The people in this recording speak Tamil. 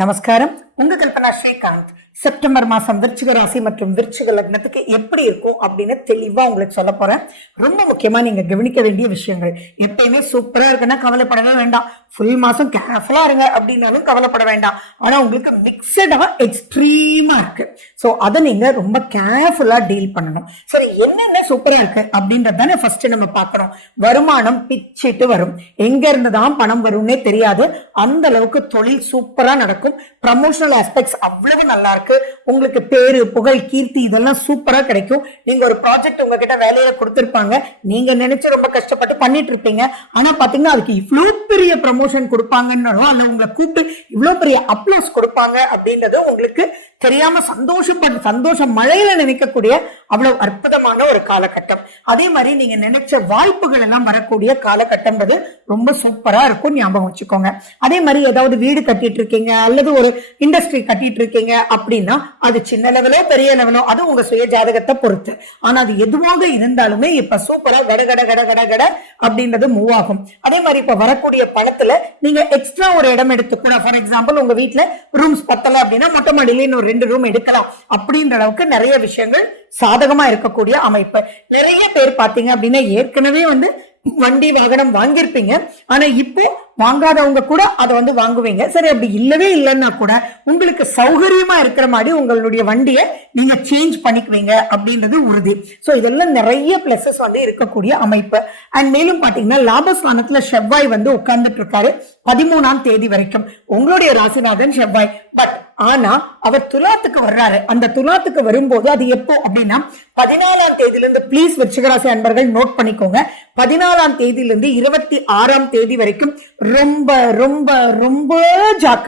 நமஸ்காரம். உங்க கல்பனா ஸ்ரீகாந்த். செப்டம்பர் மாசம் விருச்சிக ராசி மற்றும் விருச்சிக லக்னத்துக்கு எப்படி இருக்கும் அப்படின்னு தெளிவா உங்களுக்கு சொல்ல போறேன். ரொம்ப முக்கியமா நீங்க கவனிக்க வேண்டிய விஷயங்கள். எப்பயுமே சூப்பரா இருக்குன்னா கவலைப்படவே வேண்டாம். ஃபுல் மாசம் கேர்ஃபுல்லா இருங்க அப்படின்னாலும் கவலைப்பட வேண்டாம். ஆனா உங்களுக்கு மிக்சடா எக்ஸ்ட்ரீமா இருக்கு. சோ அதை நீங்க ரொம்ப கேர்ஃபுல்லா டீல் பண்ணணும். சரி, என்னென்ன சூப்பரா இருக்கு அப்படின்றதானே ஃபர்ஸ்ட் நம்ம பார்க்கணும். வருமானம் பிச்சிட்டு வரும். எங்க இருந்துதான் பணம் வரும்னே தெரியாது. அந்த அளவுக்கு தொழில் சூப்பரா நடக்கும். ப்ரமோஷனல் ஆஸ்பெக்ட்ஸ் அவ்வளவு நல்லா இருக்கு. உங்களுக்கு பேரு, புகழ், கீர்த்தி இதெல்லாம் சூப்பரா கிடைக்கும். நீங்க ஒரு ப்ராஜெக்ட் உங்ககிட்ட வேலையில கொடுத்திருப்பாங்க, நீங்க நினைச்சு ரொம்ப கஷ்டப்பட்டு பண்ணிட்டு இருப்பீங்க. ஆனா பாத்தீங்கன்னா அதுக்கு இவ்வளவு பெரிய ப்ரமோஷன் கொடுப்பாங்கன்னு அல்ல உங்களை கூப்பிட்டு இவ்வளவு பெரிய அப்ளோஸ் கொடுப்பாங்க அப்படின்றது உங்களுக்கு தெரியாம சந்தோஷம் மழையில நினைக்கக்கூடிய அவ்வளவு அற்புதமான ஒரு காலகட்டம். அதே மாதிரி நீங்க நினைச்ச வாய்ப்புகள் எல்லாம் வரக்கூடிய காலகட்டம்ன்றது ரொம்ப சூப்பரா இருக்கும், ஞாபகம் வச்சுக்கோங்க. அதே மாதிரி ஏதாவது வீடு கட்டிட்டு இருக்கீங்க அல்லது ஒரு இண்டஸ்ட்ரி கட்டிட்டு இருக்கீங்க அப்படின்னா அது சின்ன லெவலோ பெரிய லெவலோ அது உங்க சுய ஜாதகத்தை பொறுத்து. ஆனா அது எதுவாக இருந்தாலுமே இப்ப சூப்பரா கட கட கட கட கட அப்படின்றது மூவ் ஆகும். அதே மாதிரி இப்ப வரக்கூடிய பணத்துல நீங்க எக்ஸ்ட்ரா ஒரு இடம் எடுத்துக்கூட, ஃபார் எக்ஸாம்பிள் உங்க வீட்டுல ரூம்ஸ் பத்தல அப்படின்னா மொட்டை மாடியில 2 ரூம் எடுக்கலாம் அப்படின்ற அளவுக்கு நிறைய விஷயங்கள் சாதகமா இருக்கக்கூடிய அமைப்பு. நிறைய பேர் பாத்தீங்க அப்படின்னா ஏற்கனவே வண்டி வாகனம் வாங்கியிருப்பீங்க. ஆனா இப்போ வாங்காதவங்க கூட அதை வாங்குவீங்க. சரி, அப்படி இல்லவே இல்லைன்னா கூட உங்களுக்கு சௌகரியமா இருக்கிற மாதிரி உங்களுடைய வண்டியை நீங்க சேஞ்ச் பண்ணிக்குவீங்க அப்படின்றது உறுதி. சோ இதெல்லாம் நிறைய பிளஸஸ் இருக்கக்கூடிய அமைப்பு. அண்ட் மேலும் பாத்தீங்கன்னா லாபஸ்தானத்துல செவ்வாய் உட்கார்ந்துட்டு இருக்காரு 13ஆம் தேதி வரைக்கும். உங்களுடைய ராசிநாதன் செவ்வாய். பட் ஆனா அவர் துலாத்துக்கு வர்றாரு. அந்த துலாத்துக்கு வரும்போது அது எப்போ அப்படின்னா 14ஆம் தேதியிலிருந்து, பிளீஸ் விருச்சிகராசி அன்பர்கள் நோட் பண்ணிக்கோங்க, 14ஆம் தேதியிலிருந்து 26ஆம் தேதி வரைக்கும் ரொம்ப ரொம்ப ரொம்ப ஜாக்கிரதை.